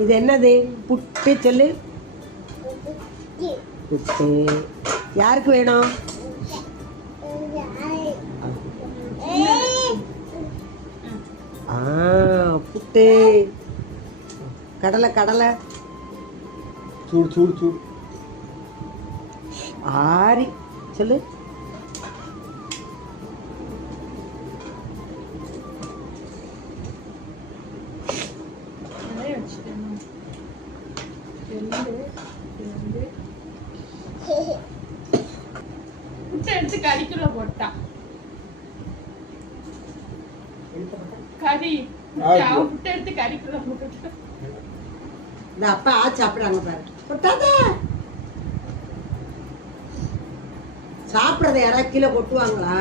இது என்னது? புட்டு சொல்லு. புட்டு யாருக்கு வேணும்? புட்டு. கடலை கடலை சூடு சூடு சூடு. ஆரி சொல்லு. எடுத்து கறிக்குள்ள போட்டா கறி புட்டை எடுத்து கறிக்குள்ள போட்டா. இந்த அப்பா சாப்பிடாங்க பாரு. கொட்டாத. சாப்பிட்றத யாராவது கீழே கொட்டுவாங்களா?